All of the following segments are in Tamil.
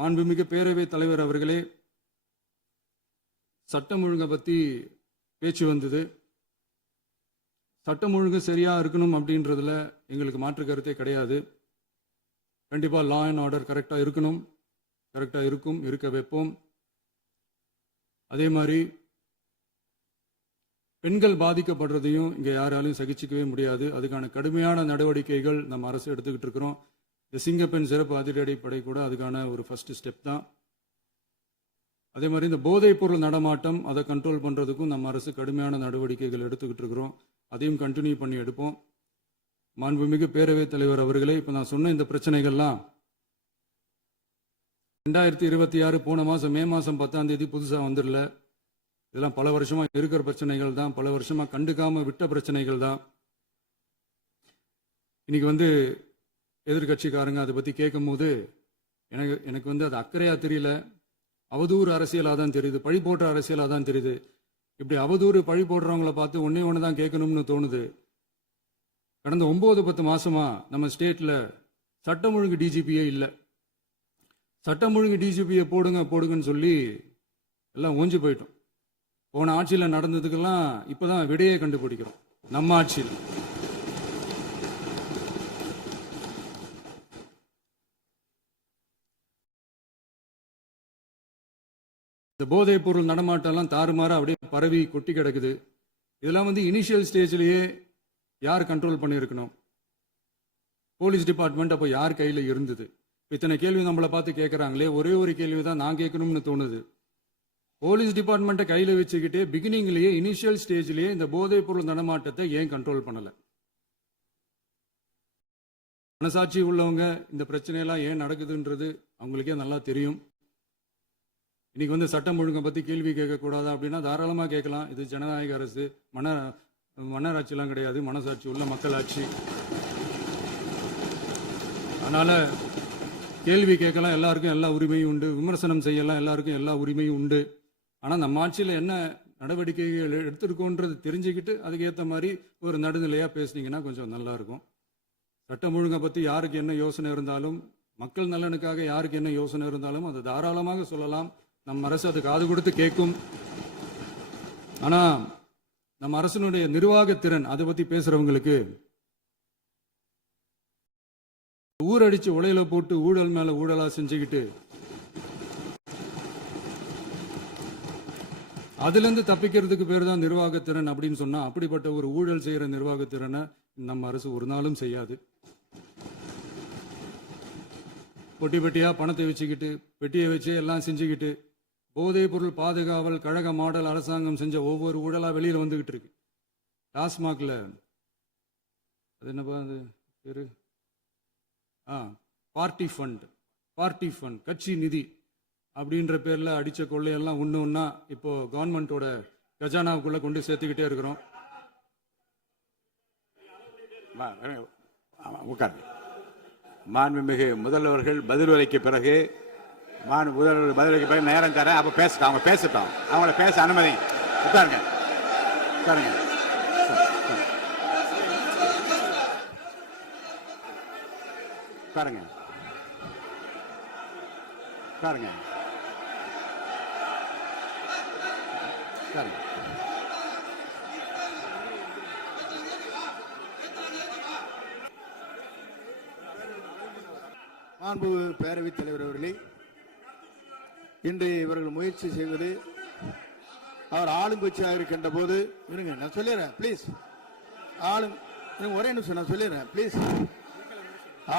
மாண்புமிகு பேரவைத் தலைவர் அவர்களே, சட்டம் ஒழுங்கை பற்றி பேச்சு வந்தது. சட்டம் ஒழுங்கு சரியா இருக்கணும் அப்படின்றதுல எங்களுக்கு மாற்று கருத்தே கிடையாது. கண்டிப்பாக லா அண்ட் ஆர்டர் கரெக்டாக இருக்கணும், கரெக்டாக இருக்கும், இருக்க வைப்போம். அதே மாதிரி பெண்கள் பாதிக்கப்படுறதையும் இங்கே யாராலையும் சகிச்சிக்கவே முடியாது. அதுக்கான கடுமையான நடவடிக்கைகள் நம்ம அரசு எடுத்துக்கிட்டு இருக்கிறோம். இந்த சிங்கப்பெண் சிறப்பு அதிரடிப்படை கூட அதுக்கான ஒரு ஃபர்ஸ்ட் ஸ்டெப் தான். அதே மாதிரி இந்த போதைப் பொருள் நடமாட்டம் அதை கண்ட்ரோல் பண்ணுறதுக்கும் நம்ம அரசு கடுமையான நடவடிக்கைகள் எடுத்துக்கிட்டு இருக்கிறோம். அதையும் கண்டினியூ பண்ணி எடுப்போம். மாண்புமிகு பேரவைத் தலைவர் அவர்களே, இப்போ நான் சொன்ன இந்த பிரச்சனைகள்லாம் 2026 போன மாதம் மே மாதம் 10ஆம் தேதி புதுசாக வந்துடல. இதெல்லாம் பல வருஷமா இருக்கிற பிரச்சனைகள் தான், பல வருஷமா கண்டுக்காம விட்ட பிரச்சனைகள் தான். இன்னைக்கு எதிர்கட்சிக்காரங்க அதை பற்றி கேட்கும் போது எனக்கு அது அக்கறையா தெரியல, அவதூறு அரசியலாக தான் தெரியுது, பழி போடுற அரசியலாக தான் தெரியுது. இப்படி அவதூறு பழி போடுறவங்களை பார்த்து ஒன்று தான் கேட்கணும்னு தோணுது. கடந்த 9-10 மாசமா நம்ம ஸ்டேட்ல சட்டம் ஒழுங்கு டிஜிபியே இல்லை. சட்டம் ஒழுங்கு டிஜிபியை போடுங்கன்னு சொல்லி எல்லாம் ஓஞ்சி போயிட்டோம். போன ஆட்சியில் நடந்ததுக்கெல்லாம் இப்பதான் விடையை கண்டுபிடிக்கிறோம் நம்ம ஆட்சியில். இந்த போதைப் பொருள் நடமாட்டம்லாம் தாறுமாறா அப்படியே பரவி கொட்டி கிடக்குது. இதெல்லாம் இனிஷியல் ஸ்டேஜ்லயே யார் கண்ட்ரோல் பண்ணியிருக்கணும்? போலீஸ் டிபார்ட்மெண்ட் அப்போ யார் கையில் இருந்தது? இத்தனை கேள்வி நம்மளை பார்த்து கேட்குறாங்களே, ஒரே ஒரு கேள்வி தான் நான் கேட்கணும்னு தோணுது. போலீஸ் டிபார்ட்மெண்ட்டை கையில் வச்சுக்கிட்டே பிகினிங்லேயே இனிஷியல் ஸ்டேஜ்லேயே இந்த போதைப் பொருள் நடமாட்டத்தை ஏன் கண்ட்ரோல் பண்ணலை? மனசாட்சி உள்ளவங்க இந்த பிரச்சனையெல்லாம் ஏன் நடக்குதுன்றது அவங்களுக்கே நல்லா தெரியும். இன்னைக்கு சட்டம் ஒழுங்கை பற்றி கேள்வி கேட்கக்கூடாதா அப்படின்னா தாராளமாக கேட்கலாம். இது ஜனநாயக அரசு, மன்னராட்சியெல்லாம் கிடையாது, மனசாட்சி உள்ள மக்களாட்சி. அதனால கேள்வி கேட்கலாம், எல்லாருக்கும் எல்லா உரிமையும் உண்டு. விமர்சனம் செய்யலாம், எல்லாருக்கும் எல்லா உரிமையும் உண்டு. ஆனால் நம்ம ஆட்சியில் என்ன நடவடிக்கைகள் எடுத்திருக்கோன்றது தெரிஞ்சுக்கிட்டு அதுக்கேற்ற மாதிரி ஒரு நடுநிலையாக பேசுனீங்கன்னா கொஞ்சம் நல்லா இருக்கும். சட்டம் ஒழுங்கை பற்றி யாருக்கு என்ன யோசனை இருந்தாலும், மக்கள் நலனுக்காக யாருக்கு என்ன யோசனை இருந்தாலும் அதை தாராளமாக சொல்லலாம். நம்ம அரசு அது காது கொடுத்து கேட்கும். ஆனால் நம்ம அரசினுடைய நிர்வாகத்திறன் அதை பற்றி பேசுறவங்களுக்கு ஊரடிச்சு உலையில போட்டு ஊழல் மேல ஊழலா செஞ்சுக்கிட்டு அதுல இருந்து தப்பிக்கிறதுக்கு பேர் தான் நிர்வாகத்திறன் அப்படின்னு சொன்னா, அப்படிப்பட்ட ஒரு ஊழல் செய்யற நிர்வாகத்திறனை நம்ம அரசு ஒரு நாளும் செய்யாது. பொட்டி பெட்டியா பணத்தை வச்சுக்கிட்டு, பெட்டியை வச்சு எல்லாம் செஞ்சுக்கிட்டு, போதைப் பொருள் பாதுகாவல் கழக மாடல் அரசாங்கம் செஞ்ச ஒவ்வொரு ஊழலா வெளியில வந்துகிட்டு இருக்கு. டாஸ்மாக்ல அது என்னப்பா அது பேரு, பார்ட்டி ஃபண்ட் கட்சி நிதி அப்படின்ற பேர்ல அடிச்ச கொள்ளையெல்லாம் ஒண்ணா இப்போ கவர்மெண்டோட கஜானாவுக்குள்ள கொண்டு சேர்த்துக்கிட்டே இருக்கிறோம். மாண்புமிகு முதல்வர்கள் பதிலுரைக்கு பிறகு நேரம் தரேன். அப்ப அவங்க பேசட்டும். அவங்கள பேச அனுமதி. உட்காருங்க. மாண்பு பேரவைத் தலைவர் அவர்களே, இன்று இவர்கள் முயற்சி செய்வது, அவர் ஆளுங்கட்சியாக இருக்கின்ற போது, இருங்க நான் சொல்லிடுறேன் ப்ளீஸ், ஒரே நிமிஷம் நான் சொல்லிடுறேன் ப்ளீஸ்.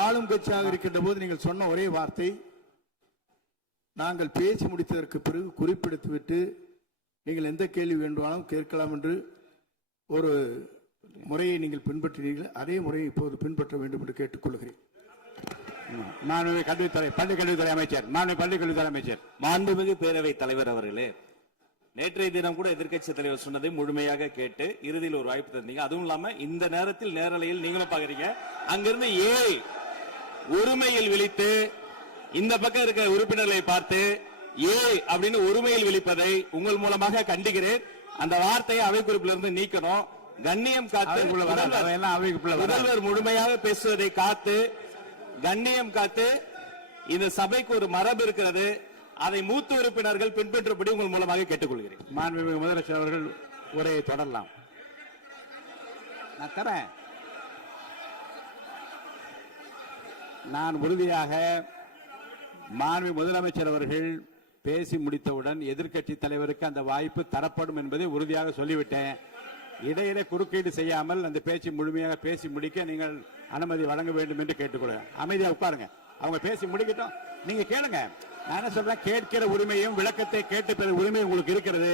ஆளும் கட்சியாக இருக்கின்ற போது நீங்கள் சொன்ன ஒரே வார்த்தை, நாங்கள் பேசி முடித்ததற்கு பிறகு குறிப்பிடுத்துவிட்டு நீங்கள் எந்த கேள்வி வேண்டுமானாலும் கேட்கலாம் என்று ஒரு முறையை நீங்கள் பின்பற்றினீர்கள். அதே முறையை இப்போது பின்பற்ற வேண்டும் என்று கேட்டுக்கொள்கிறேன். பள்ளிக்கல்வித்துறை அமைச்சர். மாண்புமிகு பேரவைத் தலைவர் அவர்களே, நேற்றைய தினம் கூட எதிர்க்கட்சி தலைவர் சொன்னதை முழுமையாக கேட்டு இறுதியில் ஒரு வாய்ப்பு தந்தீங்க. அதுவும் இல்லாம இந்த நேரத்தில் நேரலையில் நீங்களும் பாக்குறீங்க. அங்கிருந்து ஒருமையில் விழித்து இந்த பக்கம் இருக்க உறுப்பினர்களை பார்த்து அப்படின்னு ஒருமையில் விழிப்பதை உங்கள் மூலமாக கண்டிக்கிறேன். அந்த வார்த்தையை அவை குறிப்பிலிருந்து நீக்கணும். கண்ணியம் காத்து முதல்வர் முழுமையாக பேசுவதை காத்து, கண்ணியம் காத்து இந்த சபைக்கு ஒரு மரபு இருக்கிறது. அதை மூத்த உறுப்பினர்கள் பின்பற்றும்படி உங்கள் மூலமாக கேட்டுக்கொள்கிறேன். மாண்புமிகு முதலமைச்சர் அவர்கள் உரையை தொடரலாம். நான் தரேன். நான் உறுதியாக மாண்புமிகு முதலமைச்சர் அவர்கள் பேசி முடித்தவுடன் எதிர்க்கட்சி தலைவருக்கு அந்த வாய்ப்பு தரப்படும் என்பதை உறுதியாக சொல்லிவிட்டேன். இடையிலே குறுக்கீடு செய்யாமல் அந்த பேச்சு முழுமையாக பேசி முடிக்க நீங்கள் அனுமதி வழங்க வேண்டும் என்று கேட்டுக்கொள்கிறேன். அமைதியா உட்காருங்க. அவங்க பேசி முடிக்கட்டும், நீங்க கேளுங்க. நான் என்ன சொல்றேன், கேட்கிற உரிமையும் விளக்கத்தை கேட்டு பெற உரிமை உங்களுக்கு இருக்கிறது.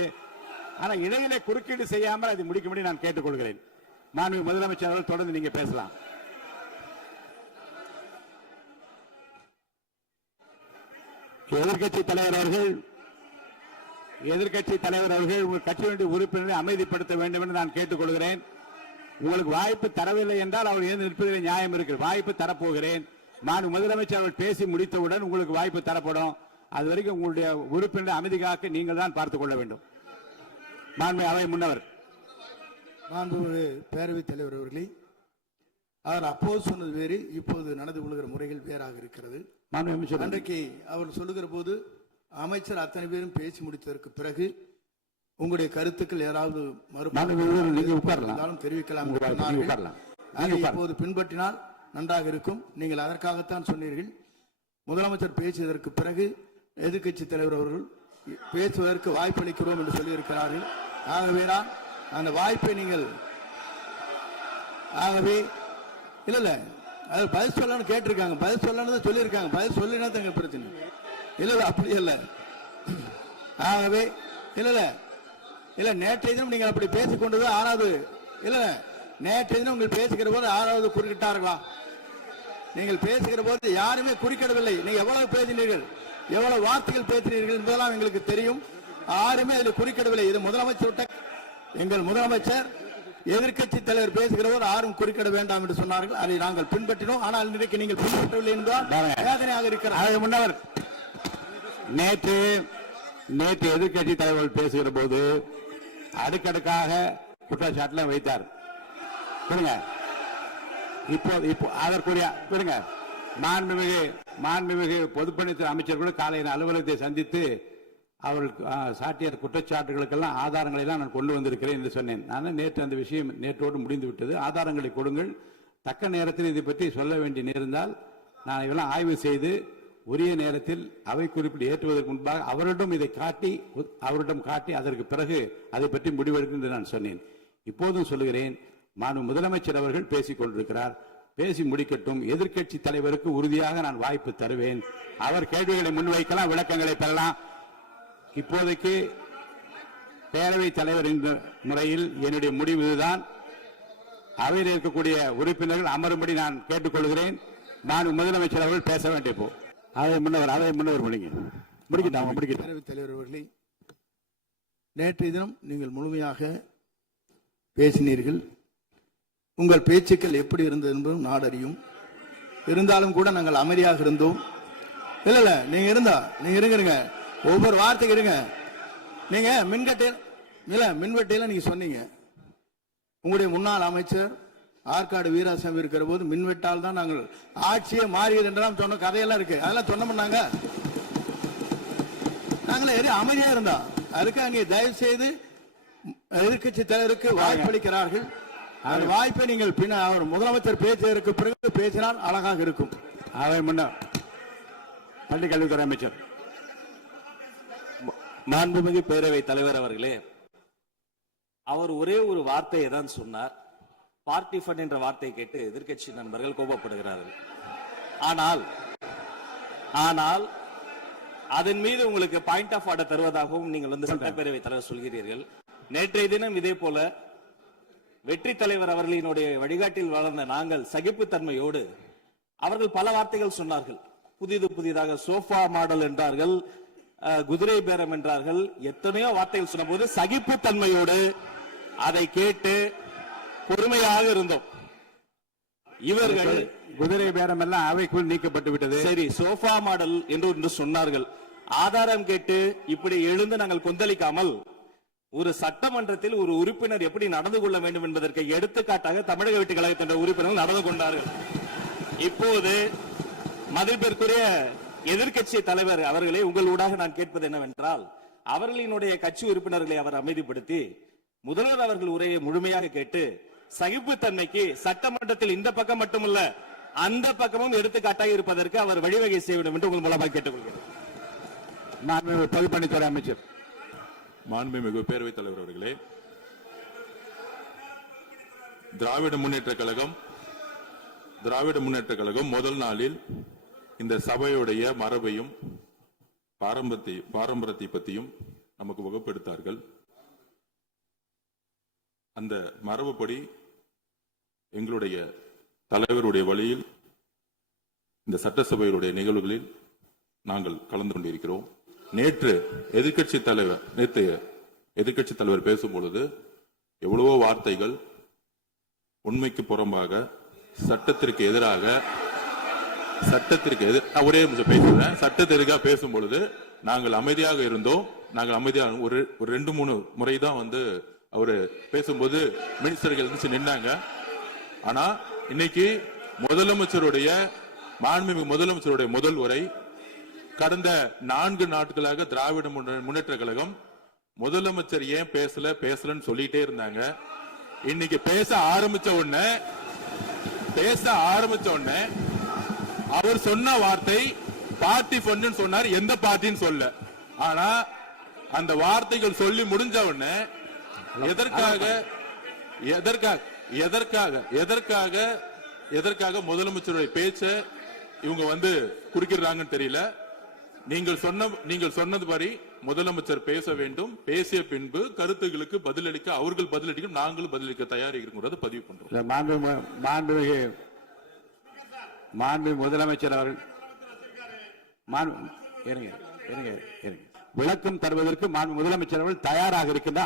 ஆனா இடையிலே குறுக்கீடு செய்யாமல் அதை முடிக்கும்படி நான் கேட்டுக்கொள்கிறேன். மாண்புமிகு முதலமைச்சர் அவர்கள் தொடர்ந்து நீங்க பேசலாம். எதிர்க்கட்சி தலைவர் அவர்கள் உங்கள் கட்சியினுடைய உறுப்பினரை அமைதிப்படுத்த வேண்டும் என்று நான் கேட்டுக்கொள்கிறேன். உங்களுக்கு வாய்ப்பு தரவில்லை என்றால் அவர் ஏன் நிற்பதில் நியாயம் இருக்கிறது. வாய்ப்பு தரப்போகிறேன். நான் முதலமைச்சர் அவர்கள் பேசி முடித்தவுடன் உங்களுக்கு வாய்ப்பு தரப்படும். அது வரைக்கும் உங்களுடைய உறுப்பினரை அமைதி காக்க நீங்கள் தான் பார்த்துக் கொள்ள வேண்டும். மாண்புமிகு அவை முன்னவர். மாண்புமிகு பேரவைத் தலைவர் அவர்களே, அவர் அப்போது சொன்னது வேறு, இப்போது நடந்து கொள்கிற முறைகள் வேறாக இருக்கிறது. அன்றைக்கு அவர் சொல்லுகிற போது அமைச்சர் அத்தனை பேரும் பேசி முடித்ததற்கு பிறகு உங்களுடைய கருத்துக்கள் யாராவது தெரிவிக்கலாம். இப்போது பின்பற்றினால் நன்றாக இருக்கும். நீங்கள் அதற்காகத்தான் சொன்னீர்கள். முதலமைச்சர் பேசியதற்கு பிறகு எதிர்க்கட்சி தலைவர் அவர்கள் பேசுவதற்கு வாய்ப்பளிக்கிறோம் என்று சொல்லியிருக்கிறார்கள். ஆகவேதான் அந்த வாய்ப்பை நீங்கள் இல்ல அது பதில் சொல்லணும்னு கேட்டிருக்காங்க. பதில் சொல்லணும் சொல்லியிருக்காங்க. பதில் சொல்லினா தங்க பிரச்சனை இல்ல. அப்படி இல்ல. ஆகவே இல்ல நேற்றைய தினம் நீங்கள் அப்படி பேசிக்கொண்டது ஆறாவது இல்ல. நேற்றைய தினம் உங்கள் பேசுகிற போது ஆறாவது குறுக்கிட்டார்களா? நீங்கள் பேசுகிற போது யாருமே குறுக்கிடவில்லை. நீங்க எவ்வளவு பேசினீர்கள், எவ்வளவு வார்த்தைகள் பேசினீர்கள் என்பதெல்லாம் எங்களுக்கு தெரியும். யாருமே அதில் குறுக்கிடவில்லை. இது முதலமைச்சர், எங்கள் முதலமைச்சர் எதிர்க்கட்சி தலைவர் பேசுகிற போது யாரும் குறுக்கிட வேண்டாம் என்று சொன்னார்கள். அதை நாங்கள் பின்பற்றினோம். ஆனால் இன்றைக்கு நீங்கள் பின்பற்றவில்லை என்றால் வேதனையாக இருக்கிறது. முன்னவர் நேற்று எதிர்க்கட்சி தலைவர் பேசுகிற போது அடுக்கடுக்காக குற்றச்சாட்டுல வைத்தார். இப்போ அதற்குரிய மாண்புமிகு பொதுப்பணித்துறை அமைச்சர் கூட காலையில் அலுவலகத்தை சந்தித்து அவர்கள் சாட்டிய குற்றச்சாட்டுகளுக்கெல்லாம் ஆதாரங்களை எல்லாம் நான் கொண்டு வந்திருக்கிறேன் என்று சொன்னேன். நான் நேற்று அந்த விஷயம் நேற்றோடு முடிந்து விட்டது. ஆதாரங்களை கொடுங்கள். தக்க நேரத்தில் இதை பற்றி சொல்ல வேண்டிய நேர்ந்தால் நான் இதெல்லாம் ஆய்வு செய்து உரிய நேரத்தில் அவை குறிப்பிட்டு ஏற்றுவதற்கு முன்பாக அவரிடம் காட்டி அதற்கு பிறகு அதை பற்றி முடிவெடுக்கும் என்று நான் சொன்னேன். இப்போதும் சொல்லுகிறேன், முதலமைச்சர் அவர்கள் பேசிக் கொண்டிருக்கிறார். பேசி முடிக்கட்டும். எதிர்க்கட்சி தலைவருக்கு உறுதியாக நான் வாய்ப்பு தருவேன். அவர் கேள்விகளை முன்வைக்கலாம், விளக்கங்களை பெறலாம். இப்போதைக்கு பேரவைத் தலைவர் என்ற முறையில் என்னுடைய முடிவு இதுதான். அவையில் இருக்கக்கூடிய உறுப்பினர்கள் அமரும்படி நான் கேட்டுக்கொள்கிறேன். நான் முதலமைச்சர் அவர்கள் பேச வேண்டிய அவை முன்னவர் பேரவைத் தலைவர் அவர்களே, நேற்றைய தினம் நீங்கள் முழுமையாக பேசினீர்கள். உங்கள் பேச்சுக்கள் எப்படி இருந்தது என்பதும் நாடறியும். இருந்தாலும் கூட நாங்கள் அமைதியாக இருந்தோம். இல்ல நீங்க இருங்க. ஒவ்வொரு வார்த்தைக்கு இருங்க. நீங்க மின்வெட்டையில நீங்க சொன்னீங்க. உங்களுடைய முன்னாள் அமைச்சர் ஆற்காடு வீராசாமி இருக்கிற போது மின்வெட்டால் தான் நாங்கள் ஆட்சியே மாறியது என்றெல்லாம் சொன்ன கதையெல்லாம் இருக்கு. அதெல்லாம் சொன்னோம்னாங்க. நாங்களே அமைதியா இருந்தோம். அதுக்கு அங்கே தயவு செய்து எதிர்க்கட்சி தலைவருக்கு வாய்ப்பளிக்கிறார்கள். அந்த வாய்ப்பை நீங்கள் அவர் முதலமைச்சர் பேசியதற்கு பிறகு பேசினால் அழகாக இருக்கும். அவை முன்னர் பள்ளி கல்வித்துறை அமைச்சர். மாண்புமிகு பேரவைத் தலைவர் அவர்களே, அவர் ஒரே ஒரு வார்த்தையை தான் சொன்னார். பார்ட்டி ஃபண்ட் என்ற வார்த்தையை கேட்டு எதிர்க்கட்சி நண்பர்கள் கோபப்படுகிறார்கள். ஆனால் அதன் மீது உங்களுக்கு பாயிண்ட் ஆஃப் ஆர்டர் தருவதாகவும் நீங்கள் சட்டப்பேரவைத் தலைவர் சொல்கிறீர்கள். நேற்றைய தினம் இதே போல வெற்றி தலைவர் அவர்களினுடைய வழிகாட்டில் வளர்ந்த நாங்கள் சகிப்புத்தன்மையோடு அவர்கள் பல வார்த்தைகள் சொன்னார்கள். புதிதாக சோஃபா மாடல் என்றார்கள், குதிரை பேரம் என்றார்கள், எத்தனையோ வார்த்தைகள் சொன்ன போது சகிப்புத்தன்மையோடு அதை கேட்டு பொறுமையாக இருந்தோம். இவர்கள் குதிரை பேரம் எல்லாம் அவைக்குள் நீக்கப்பட்டு விட்டது. சரி, சோஃபா மாடல் என்று சொன்னார்கள். ஆதாரம் கேட்டு இப்படி எழுந்து நாங்கள் கொந்தளிக்காமல் ஒரு சட்டமன்றத்தில் ஒரு உறுப்பினர் எப்படி நடந்து கொள்ள வேண்டும் என்பதற்கு எடுத்துக்காட்டாக தமிழக வெற்றி கழகத்தின் உறுப்பினர்கள் நடந்து கொண்டார்கள். இப்போது மதிப்பிற்குரிய எதிர்க்கட்சி தலைவர் அவர்களே, உங்கள் ஊடாக நான் கேட்பது என்னவென்றால், அவர்களினுடைய கட்சி உறுப்பினர்களை அவர் அமைதிப்படுத்தி முதல்வர் அவர்கள் உரையை முழுமையாக கேட்டு சகிப்புத்தன்மைக்கு சட்டமன்றத்தில் இந்த பக்கம் மட்டுமல்ல அந்த பக்கமும் எடுத்துக்காட்டாக இருப்பதற்கு அவர் வழிவகை செய்ய வேண்டும் என்று உங்கள் மூலமாக கேட்டுக்கொள்கிறேன். மாண்புமிகு பொதுப்பணித்துறை அமைச்சர். மாண்புமிகு பேரவைத் தலைவர் அவர்களே, திராவிட முன்னேற்ற கழகம் முதல் நாளில் இந்த சபையுடைய மரபையும் பாரம்பரியத்தை பற்றியும் நமக்கு வகுப்பெடுத்தார்கள். அந்த மரபுப்படி எங்களுடைய தலைவருடைய வழியில் இந்த சட்டசபையுடைய நிகழ்வுகளில் நாங்கள் கலந்து கொண்டிருக்கிறோம். நேற்று எதிர்க்கட்சி தலைவர் பேசும்பொழுது எவ்வளவோ வார்த்தைகள் உண்மைக்கு புறம்பாக சட்டத்திற்கு எதிராக ஒரே நிமிஷம் பேசுறேன். சட்டத்திற்காக பேசும் பொழுது நாங்கள் அமைதியாக இருந்தோம். ஒரு 2-3 முறை தான் அவரு பேசும்போது மினிஸ்டர்கள் இருந்துச்சு நின்னாங்க. ஆனா இன்னைக்கு மாண்புமிகு முதலமைச்சருடைய முதல் உரை கடந்த 4 நாட்களாக திராவிட முன்னேற்ற கழகம் முதலமைச்சர் ஏன் பேசலன்னு சொல்லிட்டே இருந்தாங்க. இன்னைக்கு பேச ஆரம்பிச்ச உடனே அவர் சொன்ன வார்த்தை பார்ட்டி ஃபண்ட் சொன்னார். எந்த பார்ட்டின்னு சொல்ல. ஆனா அந்த வார்த்தைகள் சொல்லி முடிஞ்ச உடனே எதற்காக முதலமைச்சருடைய பேச்ச இவங்க குறுக்கிறாங்கன்னு தெரியல. நீங்கள் சொன்னதுபடி முதலமைச்சர் பேச வேண்டும். பேசிய பின்பு கருத்துகளுக்கு பதிலளிக்க அவர்கள் பதிலளிக்கும், நாங்களும் பதிலளிக்க தயாராக இருக்கிறத பதிவு பண்றோம். மாண்புமிகு முதலமைச்சர் அவர்கள் விளக்கம் தருவதற்கு மாண்புமிகு முதலமைச்சர் அவர்கள் தயாராக இருக்கின்ற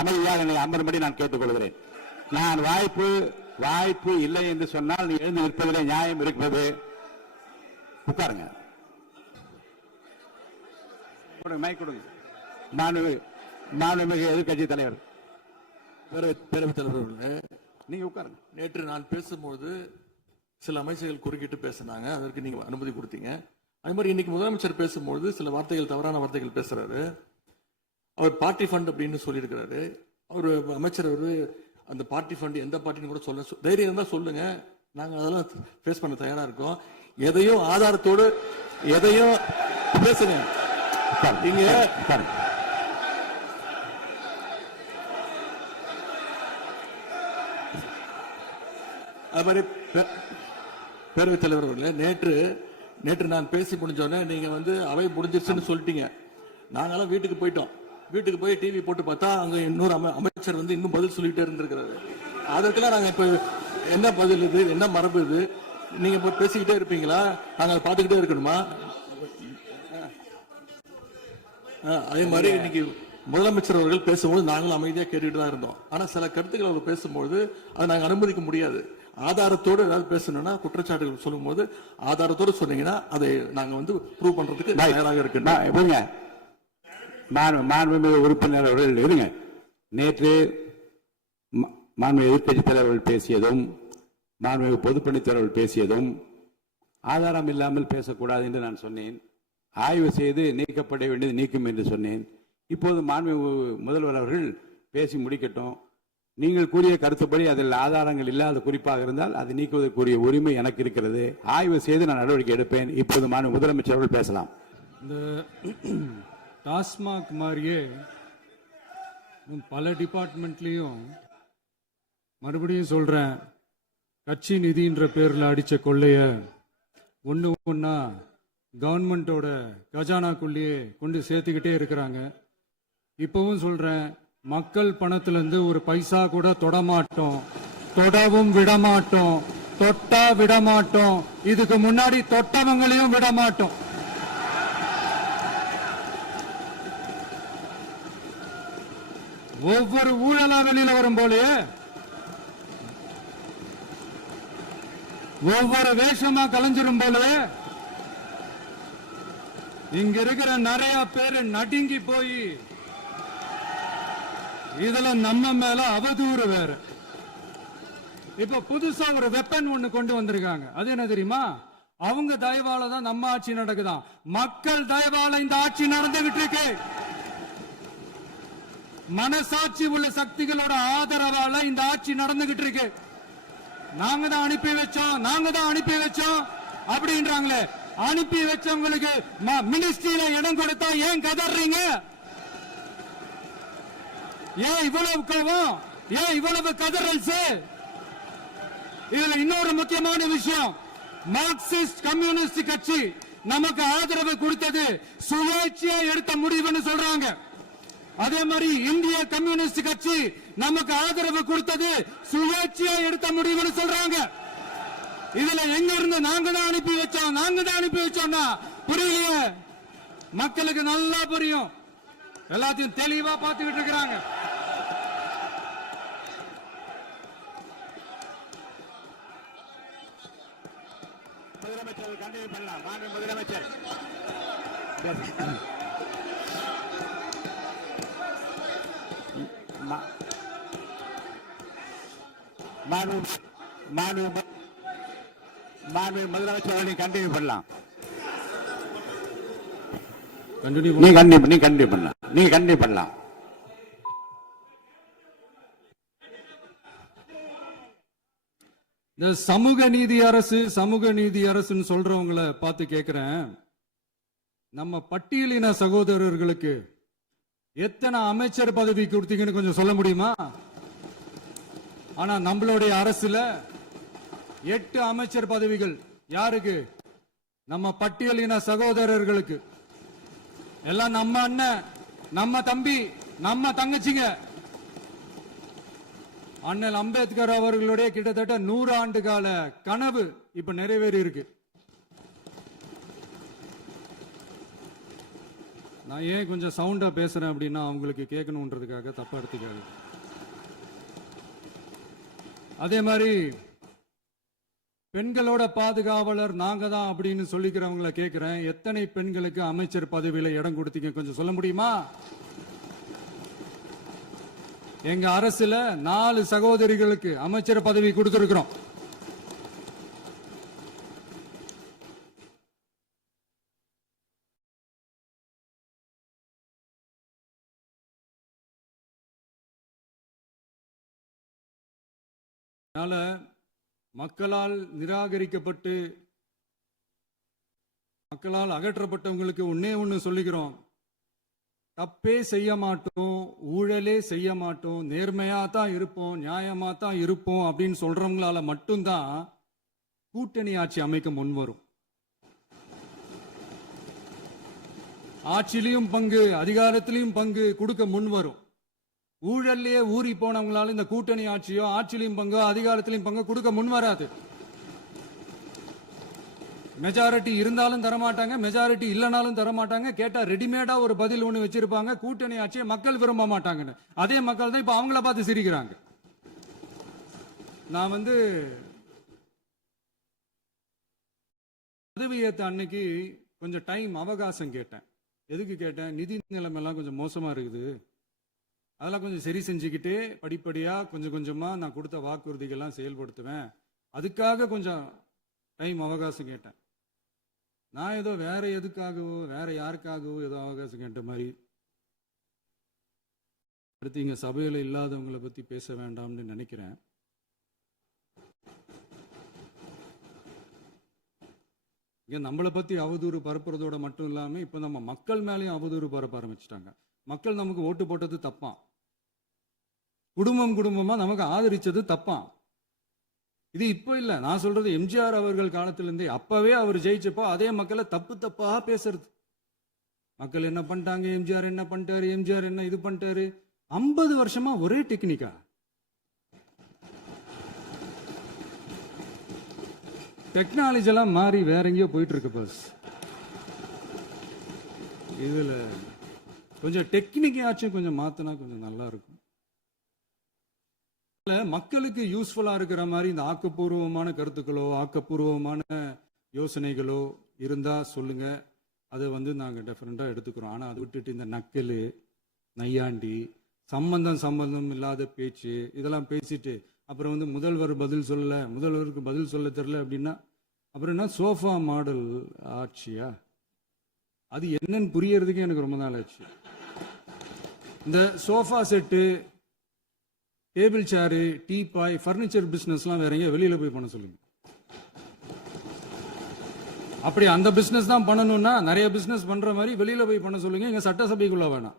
அமைதியாக என்னை அமரும்படி நான் கேட்டுக்கொள்கிறேன். நான் வாய்ப்பு இல்லை என்று சொன்னால் நீ எழுந்து நிற்பதிலே நியாயம் இருக்கிறது. உட்காருங்க. கொடுங்க. மாண்புமிகு எதிர்க்கட்சி தலைவர் பேரவைத் தலைவர், நீங்க உட்காருங்க. நேற்று நான் பேசும்போது சில அமைச்சர்கள் குறுக்கிட்டு பேசினாங்க. அதற்கு நீங்க அனுமதி கொடுத்தீங்க. அதே மாதிரி இன்னைக்கு முதலமைச்சர் பேசும்போது சில வார்த்தைகள், தவறான வார்த்தைகள் பேசுறாரு. அவர் பார்ட்டி ஃபண்ட் அப்படின்னு சொல்லியிருக்கிறாரு. அவர் அமைச்சர் அந்த பார்ட்டி ஃபண்ட் எந்த பார்ட்டின்னு கூட சொல்ல தைரியம் இருந்தா சொல்லுங்க. நாங்க அதெல்லாம் ஃபேஸ் பண்ண தயாரா இருக்கோம். எதையும் ஆதாரத்தோடு எதையும் பேசுங்க. நீங்க அது மாதிரி பேரவைத் தலைவர் அவர்களே, நேற்று நான் பேசி முடிஞ்சோடனே நீங்க அவை முடிஞ்சிருச்சுன்னு சொல்லிட்டீங்க. நாங்கெல்லாம் வீட்டுக்கு போயிட்டோம். வீட்டுக்கு போய் டிவி போட்டு பார்த்தா அங்க இன்னொரு அமைச்சர் இன்னும் பதில் சொல்லிட்டே இருந்திருக்கிறாரு. அதற்கெல்லாம் நாங்க இப்ப என்ன பதில் இது, என்ன மரபு இது? நீங்க இப்ப பேசிக்கிட்டே இருப்பீங்களா? நாங்க அதை பார்த்துக்கிட்டே இருக்கணுமா? அதே மாதிரி இன்னைக்கு முதலமைச்சர் அவர்கள் பேசும்போது நாங்களும் அமைதியா கேட்டுட்டு தான் இருந்தோம். ஆனா சில கருத்துக்கள் அவர் பேசும்போது அதை நாங்க அனுமதிக்க முடியாது. ஆதாரத்தோடு ஏதாவது பேசணும்னா, குற்றச்சாட்டுகள் சொல்லும் போது ஆதாரத்தோடு சொன்னீங்கன்னா அதை நாங்க ப்ரூவ் பண்றதுக்கு தயாராக இருக்கு. மாண்புமிகு உறுப்பினர் அவர்கள் இருங்க. நேற்று மாண்புமிகு எதிர்க்கட்சி தலைவர்கள் பேசியதும் மாண்புமிகு பொதுப்பணித்துறை பேசியதும் ஆதாரம் இல்லாமல் பேசக்கூடாது என்று நான் சொன்னேன். ஆய்வு செய்து நீக்கப்பட வேண்டியது நீக்கும் என்று சொன்னேன். இப்போது மாண்புமிகு முதல்வர் அவர்கள் பேசி முடிக்கட்டும். நீங்கள் கூறிய கருத்துப்படி அதில் ஆதாரங்கள் இல்லாத குறிப்பாக இருந்தால் அதை நீக்குவதற்குரிய உரிமை எனக்கு இருக்கிறது. ஆய்வு செய்து நான் நடவடிக்கை எடுப்பேன். இப்போது மாண்புமிகு முதலமைச்சர் அவர்கள் பேசலாம். இந்த டாஸ்மாக் மாதிரியே பல டிபார்ட்மெண்ட்லயும் மறுபடியும் சொல்றேன், கட்சி நிதின்ற பேர்ல அடிச்ச கொள்ளைய ஒன்னா கவர்மெண்டோட கஜானாக்குள்ளேயே கொண்டு சேர்த்துக்கிட்டே இருக்கிறாங்க. இப்பவும் சொல்றேன், மக்கள் பணத்திலிருந்து ஒரு பைசா கூட தொடமாட்டோம், தொடவும் விடமாட்டோம், தொட்டா விடமாட்டோம். இதுக்கு முன்னாடி தொட்டவங்களையும் விடமாட்டோம். ஒவ்வொரு ஊழலா வெளியில வரும் போலே, ஒவ்வொரு வேஷமா கலைஞ்சிரும் போலே, இங்க இருக்கிற நிறைய பேரு நடுங்கி போய் இதுல நம்ம மேல அவதூறு வேற. இப்ப புதுசா ஒரு வெப்பன் ஒண்ணு கொண்டு வந்திருக்காங்க. அது என்ன தெரியுமா? அவங்க தயவால தான் நம்ம ஆட்சி நடக்குதாம். மக்கள் தயவால இந்த ஆட்சி நடந்துகிட்டு இருக்கு. மனசாட்சி உள்ள சக்திகளோட ஆதரவால இந்த ஆட்சி நடந்துகிட்டு இருக்கு. நாங்க தான் அனுப்பி வச்சோம் அப்படின்றாங்களே. அனுப்பி வச்சவங்களுக்கு மினிஸ்ட்ரியில இடம் கொடுத்தா ஏன் கதறீங்க? ஏன் இவ்வளவு கோபம்? ஏன் இவ்வளவு கதறல்ஸ்? இதுல இன்னொரு முக்கியமான விஷயம், மார்க்சிஸ்ட் கம்யூனிஸ்ட் கட்சி நமக்கு ஆதரவு கொடுத்தது சுயேட்சையா எடுத்த முடிவுன்னு சொல்றாங்க. அதே மாதிரி இந்திய கம்யூனிஸ்ட் கட்சி நமக்கு ஆதரவு கொடுத்தது சுயேட்சையா எடுத்த முடிவுன்னு சொல்றாங்க. இதுல எங்க இருந்து நாங்க தான் அனுப்பி வச்சோம்னா புரியலையே. மக்களுக்கு நல்லா புரியும், எல்லாத்தையும் தெளிவா பார்த்துக்கிட்டு இருக்கிறாங்க. முதலமைச்சர் கண்டினியூ பண்ணலாம். மாண்பு முதலமைச்சர் மாண்பு முதலமைச்சர் நீ கண்டினியூ பண்ணலாம். நீ கண்டினியூ பண்ணலாம். இந்த சமூக நீதி அரசுன்னு சொல்றவங்களை பார்த்து கேட்கிறேன், நம்ம பட்டியலின சகோதரர்களுக்கு எத்தனை அமைச்சர் பதவி கொடுத்தீங்கன்னு கொஞ்சம் சொல்ல முடியுமா? ஆனா நம்மளுடைய அரசுல 8 அமைச்சர் பதவிகள் யாருக்கு? நம்ம பட்டியலின சகோதரர்களுக்கு. எல்லாம் நம்ம அண்ணன், நம்ம தம்பி, நம்ம தங்கச்சிங்க. அண்ணல் அம்பேத்கர் அவர்களுடைய கிட்டத்தட்ட 100 ஆண்டு கால கனவு இப்ப நிறைவேறி இருக்கு. நான் ஏன் கொஞ்சம் சவுண்டா பேசுறேன் அப்படின்னா அவங்களுக்கு கேட்கணுன்றதுக்காக தப்பா எடுத்துக்காது. அதே மாதிரி பெண்களோட பாதுகாவலர் நாங்க தான் அப்படின்னு சொல்லிக்கிறவங்களை கேட்கிறேன், எத்தனை பெண்களுக்கு அமைச்சர் பதவியில இடம் கொடுத்தீங்க கொஞ்சம் சொல்ல முடியுமா? எங்க அரசுல 4 சகோதரிகளுக்கு அமைச்சர் பதவி கொடுத்திருக்கிறோம். அதனால மக்களால் நிராகரிக்கப்பட்டு மக்களால் அகற்றப்பட்டவங்களுக்கு ஒண்ணு சொல்லிக்கிறோம், தப்பே செய்ய மாட்டோம், ஊழலே செய்ய மாட்டோம், நேர்மையா தான் இருப்போம், நியாயமா தான் இருப்போம் அப்படின்னு சொல்றவங்களால மட்டும்தான் கூட்டணி ஆட்சி அமைக்க முன்வரும். ஆட்சியிலையும் பங்கு, அதிகாரத்திலையும் பங்கு கொடுக்க முன்வரும். ஊழல்லையே ஊறி போனவங்களால இந்த கூட்டணி ஆட்சியோ ஆட்சியிலையும் பங்கோ அதிகாரத்திலையும் பங்கு கொடுக்க முன்வராது. மெஜாரிட்டி இருந்தாலும் தரமாட்டாங்க, மெஜாரிட்டி இல்லைனாலும் தரமாட்டாங்க. கேட்டா ரெடிமேடா ஒரு பதில் ஒண்ணு வச்சிருப்பாங்க, கூட்டணி ஆட்சியை மக்கள் விரும்ப மாட்டாங்கன்னு. அதே மக்கள் தான் இப்ப அவங்கள பார்த்து சிரிக்கிறாங்க. நான் பதவியேற்ற அன்னைக்கு கொஞ்சம் டைம் அவகாசம் கேட்டேன். எதுக்கு கேட்டேன்? நிதி நிலைமைலாம் கொஞ்சம் மோசமா இருக்குது, அதெல்லாம் கொஞ்சம் சரி செஞ்சுக்கிட்டே படிப்படியா கொஞ்சம் கொஞ்சமா நான் கொடுத்த வாக்குறுதிகள்லாம் செயல்படுத்துவேன், அதுக்காக கொஞ்சம் டைம் அவகாசம் கேட்டேன். நான் ஏதோ வேற எதுக்காகவோ வேற யாருக்காகவோ ஏதோ அவகாசம் கேட்ட மாதிரி. அடுத்து இங்க சபையில இல்லாதவங்களை பத்தி பேச வேண்டாம்னு நினைக்கிறேன். இங்க நம்மளை பத்தி அவதூறு பரப்புறதோட மட்டும் இல்லாம இப்ப நம்ம மக்கள் மேலேயும் அவதூறு பரப்ப ஆரம்பிச்சிட்டாங்க. மக்கள் நமக்கு ஓட்டு போட்டது தப்பான், குடும்பமா நமக்கு ஆதரிச்சது தப்பான். இது இப்ப இல்ல, நான் சொல்றது எம்ஜிஆர் அவர்கள் காலத்திலிருந்தே. அப்பவே அவர் ஜெயிச்சப்போ அதே மக்களை தப்பா பேசுறது. மக்கள் என்ன பண்ணிட்டாங்க, எம்ஜிஆர் என்ன பண்ணிட்டாரு, எம்ஜிஆர் என்ன இது பண்ணிட்டாரு. 50 வருஷமா ஒரே டெக்னிக்கா. டெக்னாலஜி எல்லாம் மாறி வேற எங்கேயோ போயிட்டு இருக்கு. பஸ் இதுல கொஞ்சம் டெக்னிக்காச்சும் கொஞ்சம் மாத்தினா கொஞ்சம் நல்லா இருக்கும். மக்களுக்கு யூஸ்ஃபுல்லா இருக்கிற மாதிரி இந்த ஆக்கப்பூர்வமான கருத்துக்களோ ஆக்கப்பூர்வமான யோசனைகளோ இருந்தா சொல்லுங்க, அதை நாங்க டெஃபரெண்டா எடுத்துக்கிறோம். ஆனா அதை விட்டுட்டு இந்த நக்கல், நையாண்டி, சம்பந்தம் இல்லாத பேச்சு இதெல்லாம் பேசிட்டு அப்புறம் முதல்வர் பதில் சொல்லல, முதல்வருக்கு பதில் சொல்ல தெரியல அப்படின்னா அப்புறம் என்ன சோஃபா மாடல் ஆட்சியா? அது என்னன்னு புரியறதுக்கு எனக்கு ரொம்ப நாள் ஆச்சு. இந்த sofa set, table chair, teapoy, furniture பிசினஸ்லாம் வேற எங்க வெளியில போய் பண்ண சொல்லுங்க. அப்படி அந்த பிசினஸ் தான் பண்ணணும்னா நிறைய பிசினஸ் பண்ற மாதிரி வெளியில போய் பண்ண சொல்லுங்க, எங்க சட்டசபைக்குள்ள வேணாம்.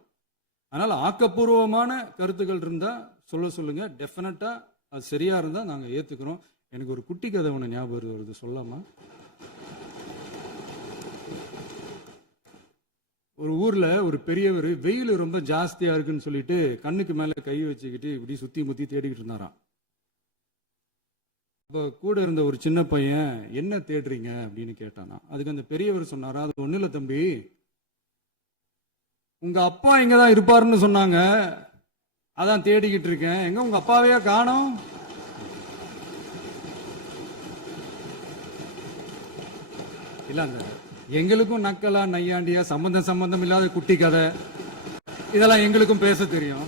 அதனால ஆக்கப்பூர்வமான கருத்துக்கள் இருந்தா சொல்லுங்க. டெஃபினட்டா அது சரியா இருந்தா நாங்க ஏத்துக்கிறோம். எனக்கு ஒரு குட்டி கதை ஒன்று ஞாபகம் வருது, சொல்லாமா? ஒரு ஊர்ல ஒரு பெரியவர் வெயில் ரொம்ப ஜாஸ்தியா இருக்குன்னு சொல்லிட்டு கண்ணுக்கு மேல கை வச்சுக்கிட்டு இப்படி சுத்தி முத்தி தேடிக்கிட்டு இருந்தாராம். அப்ப கூட இருந்த ஒரு சின்ன பையன், என்ன தேடுறீங்க அப்படின்னு கேட்டானா. அதுக்கு அந்த பெரியவர் சொன்னாரா, அது ஒண்ணு இல்ல தம்பி, உங்க அப்பா இங்கதான் இருப்பாருன்னு சொன்னாங்க, அதான் தேடிக்கிட்டு இருக்கேன். எங்க உங்க அப்பாவையா காணோம்? இல்ல அந்த எங்களுக்கும் நக்கலா நையாண்டியா சம்பந்தம் இல்லாத குட்டி கதை இதெல்லாம் எங்களுக்கும் பேச தெரியும்.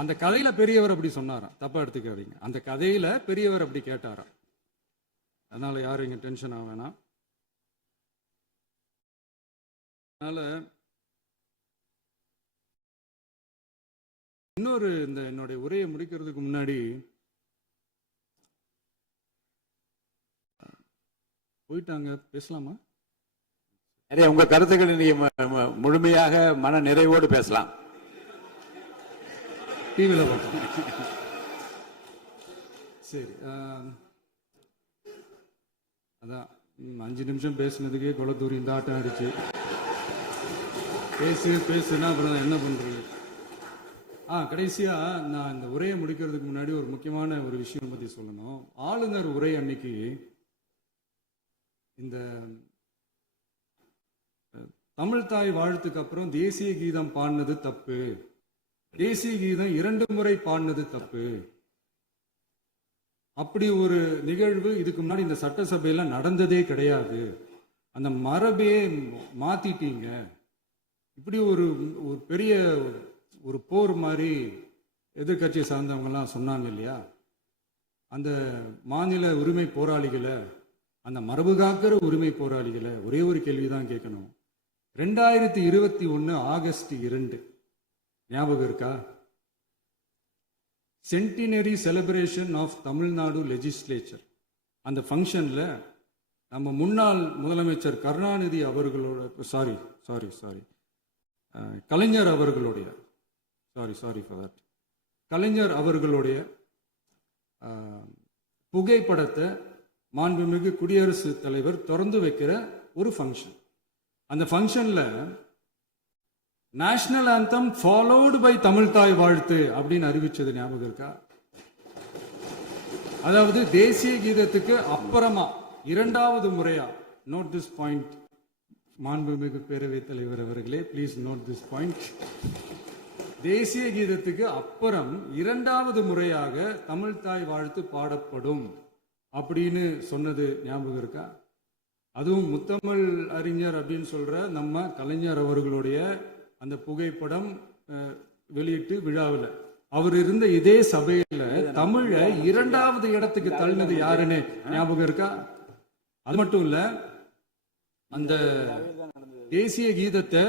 அந்த கதையில பெரியவர் அப்படி சொன்னாராம், தப்பா எடுத்துக்காதீங்க. அந்த கதையில பெரியவர் அப்படி கேட்டாராம். அதனால யாரும் இங்க டென்ஷன் ஆக வேணாம். அதனால இன்னொரு இந்த என்னுடைய உரையை முடிக்கிறதுக்கு முன்னாடி போயிட்டாங்க, பேசலாமா? நிறைய உங்க கருத்துக்களை நீங்க முழுமையாக மன நிறைவோடு பேசலாம். டிவியில் பார்த்தோம். சரி, அதான் 5 நிமிஷம் பேசுனதுக்கே கொளத்தூரி இந்த ஆட்டம் ஆயிடுச்சு. பேசுனா அப்புறம் என்ன பண்றது? கடைசியா நான் இந்த உரையை முடிக்கிறதுக்கு முன்னாடி ஒரு முக்கியமான ஒரு விஷயம் பத்தி சொல்லணும். ஆளுநர் உரை அன்னைக்கு இந்த தமிழ் தாய் வாழ்த்துக்கு அப்புறம் தேசிய கீதம் பாடினது தப்பு, தேசிய கீதம் 2 முறை பாடினது தப்பு, அப்படி ஒரு நிகழ்வு இதுக்கு முன்னாடி இந்த சட்டசபையில நடந்ததே கிடையாது, அந்த மரபே மாத்திட்டீங்க, இப்படி ஒரு பெரிய ஒரு போர் மாதிரி எதிர்கட்சி சார்ந்தவங்கலாம் சொன்னாங்க இல்லையா? அந்த மாநில உரிமை போராளிகளை, அந்த மரபு காக்கிற உரிமை போராளிகளை ஒரே ஒரு கேள்விதான் கேட்கணும். 2021 ஆகஸ்ட் 2 ஞாபகம் இருக்கா? Centenary celebration of Tamil Nadu legislature. அந்த ஃபங்க்ஷன்ல நம்ம முன்னாள் முதலமைச்சர் கருணாநிதி அவர்களோட கலைஞர் அவர்களுடைய கலைஞர் அவர்களுடைய புகைப்படத்தை மாண்புமிகு குடியரசுத் தலைவர் திறந்து வைக்கிற ஒரு ஃபங்க்ஷன். அந்த ஃபங்க்ஷன்ல national anthem followed by Tamil Thai Vazhthu அப்படின்னு அறிவிச்சது ஞாபகம் இருக்கா? அதாவது தேசிய கீதத்துக்கு அப்புறமா 2வது முறையா, நோட் திஸ் பாயிண்ட் மாண்புமிகு பேரவைத் தலைவர் அவர்களே, ப்ளீஸ் நோட் திஸ் பாயிண்ட். தேசிய கீதத்துக்கு அப்புறம் 2வது முறையாக தமிழ் தாய் வாழ்த்து பாடப்படும் அப்படின்னு சொன்னது ஞாபகம் இருக்கா? அதுவும் முத்தமிழ் அறிஞர் அப்படின்னு சொல்ற நம்ம கலைஞர் அவர்களுடைய அந்த புகைப்படம் வெளியிட்டு விழாவில் அவர் இருந்த இதே சபையில தமிழை 2வது இடத்துக்கு தள்ளினது யாருன்னு ஞாபகம் இருக்கா? அது மட்டும் இல்ல, அந்த தேசிய கீதத்தை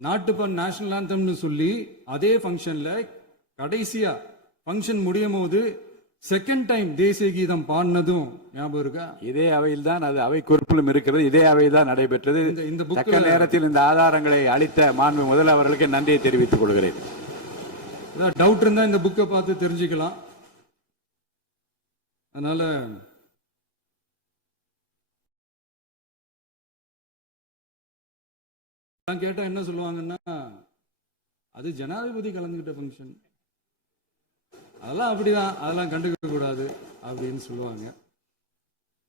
நாட்டுப்பண் நேஷனல் ஆந்தம்னு சொல்லி அதே ஃபங்க்ஷன்ல கடைசியா ஃபங்க்ஷன் முடியும் போது செகண்ட் டைம் தேசிய கீதம் பாடினதும் ஞாபகம் இருக்கா? இதே அவையில் தான், அது அவை குறிப்பிலும் இருக்கிறது, இதே அவையில் தான் நடைபெற்றது. இந்த தக்க நேரத்தில் இந்த ஆதாரங்களை அளித்த மாண்பு முதல் அவர்களுக்கு நன்றியை தெரிவித்துக் கொள்கிறேன். டவுட் இருந்தா இந்த புக்கை பார்த்து தெரிஞ்சுக்கலாம். அதனால கேட்டா என்ன சொல்லுவாங்கன்னா, அது ஜனாதிபதி கலந்துகிட்ட ஃபங்க்ஷன், அதெல்லாம் அப்படிதான், அதெல்லாம் கண்டுக்க கூடாது அப்படின்னு சொல்லுவாங்க.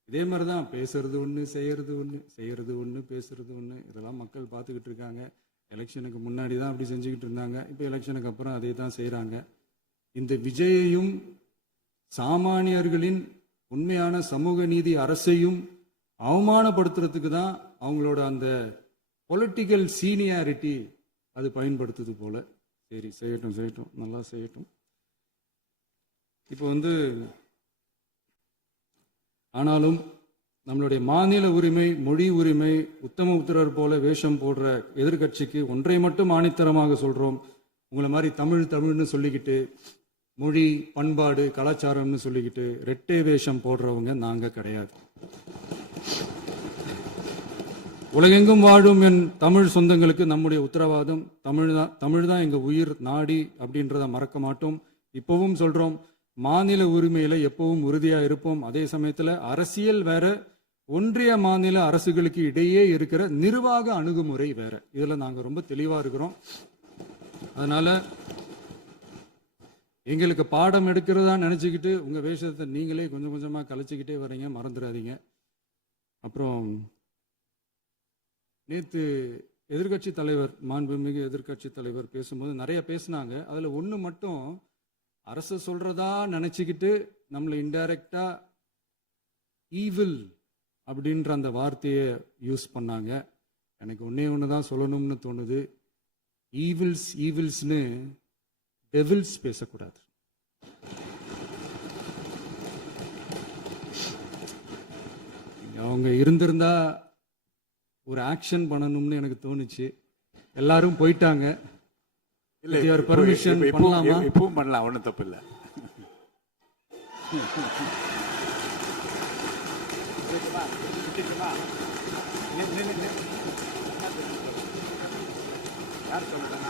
இதே மாதிரிதான் பேசுறது ஒண்ணு, செய்யறது ஒண்ணு, பேசுறது ஒண்ணு. இதெல்லாம் மக்கள் பார்த்துக்கிட்டு இருக்காங்க. எலெக்ஷனுக்கு முன்னாடி தான் அப்படி செஞ்சுக்கிட்டு இருந்தாங்க, இப்போ எலெக்ஷனுக்கு அப்புறம் அதே தான் செய்யறாங்க. இந்த விஜயையும் சாமானியர்களின் உண்மையான சமூக நீதி அரசையும் அவமானப்படுத்துறதுக்கு தான் அவங்களோட அந்த பொலிட்டிக்கல் சீனியாரிட்டி அது பயன்படுத்துது போல. சரி, செய்யட்டும், நல்லா செய்யட்டும். இப்போ ஆனாலும் நம்மளுடைய மாநில உரிமை, மொழி உரிமை, உத்தமபுத்திரர் போல வேஷம் போடுற எதிர்க்கட்சிக்கு ஒன்றை மட்டும் ஆணித்தரமாக சொல்றோம். உங்களை மாதிரி தமிழ்னு சொல்லிக்கிட்டு, மொழி, பண்பாடு, கலாச்சாரம்னு சொல்லிக்கிட்டு ரெட்டை வேஷம் போடுறவங்க நாங்க கிடையாது. உலகெங்கும் வாழும் என் தமிழ் சொந்தங்களுக்கு நம்முடைய உத்தரவாதம் தமிழ் தான் எங்க உயிர் நாடி அப்படின்றத மறக்க மாட்டோம். இப்பவும் சொல்றோம், மாநில உரிமையில எப்பவும் உறுதியா இருப்போம். அதே சமயத்துல அரசியல் வேற, ஒன்றிய மாநில அரசுகளுக்கு இடையே இருக்கிற நிர்வாக அணுகுமுறை வேற. இதுல நாங்க ரொம்ப தெளிவா இருக்கிறோம். அதனால எங்களுக்கு பாடம் எடுக்கிறதா நினைச்சுக்கிட்டு உங்க வேஷத்தை நீங்களே கொஞ்சம் கொஞ்சமா கலைச்சிக்கிட்டே வர்றீங்க, மறந்துடாதீங்க. அப்புறம் நேத்து எதிர்கட்சி தலைவர், மாண்புமிகு எதிர்கட்சி தலைவர் பேசும்போது நிறைய பேசினாங்க. அதுல ஒண்ணு மட்டும், அரசு சொல்றதா நினைச்சுக்கிட்டு நம்மளை இன்டைரக்டா ஈவில் அப்படின்ற அந்த வார்த்தையை யூஸ் பண்ணாங்க. எனக்கு ஒன்னே ஒண்ணுதான் சொல்லணும்னு தோணுது, ஈவில்ஸ்னு டெவில்ஸ் பேசக்கூடாது. அவங்க இருந்திருந்தா ஒரு ஆக்ஷன் பண்ணணும்னு எனக்கு தோணுச்சு. எல்லாரும் போயிட்டாங்க. பர்மிஷன் பண்ணலாமா? இப்பவும் பண்ணலாம், ஒன்றும் தப்பு இல்லை. யார் சொல்றாங்க?